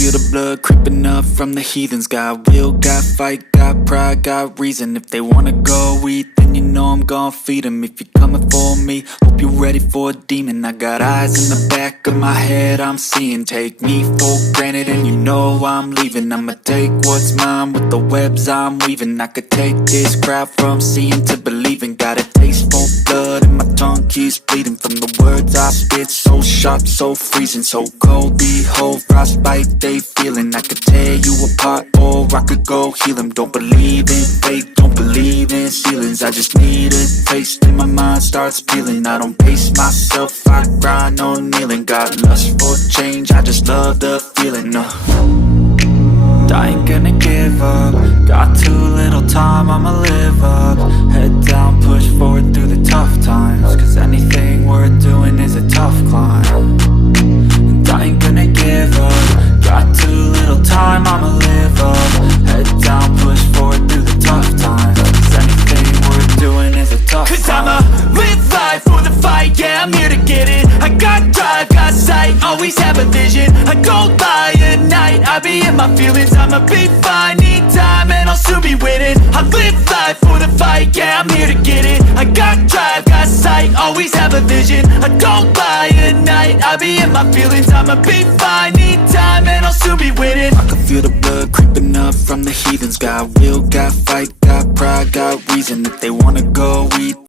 feel the blood creeping up from the heathens. Got will, got fight, got pride, got reason. If they wanna go eat, then you know I'm gon' feed them. If you're coming for me, hope you're ready for a demon. I got eyes in the back of my head, I'm seeing. Take me for granted and you know I'm leaving. I'ma take what's mine with the webs I'm weaving. I could take this crowd from seeing to believing. Got a taste for blood and my tongue keeps bleeding from the words I spit. So sharp, so freezing, so cold. Behold, frostbite they feeling. I could tear you apart or I could go heal them. Don't believe in fate, don't believe in ceilings. I just need a taste and my mind starts peeling. I don't pace myself, I grind on kneeling. Got lust for change, I just love the feeling. I ain't gonna give up. Got too little time, I'ma live up. Head down, push forward through the tough times. Cause anything worth doing is a tough climb. And I ain't gonna give up. Got too little time, I'ma live up. Head down, push forward through the tough times. Cause anything worth doing is a tough climb. Cause I'ma live life for the fight, yeah, I'm here to get it. I got drive, got sight, always have a vision. I go by at night, I be in my feelings. I'ma be fine, need time, and I'll soon be winning. I live life for the fight, yeah, I'm here to get it. I got drive, got sight, always have a vision. I go by at night, I be in my feelings. I'ma be fine, need time, and I'll soon be winning. I can feel the blood creeping up from the heathens. Got will, got fight, got pride, got reason. If they wanna go eat,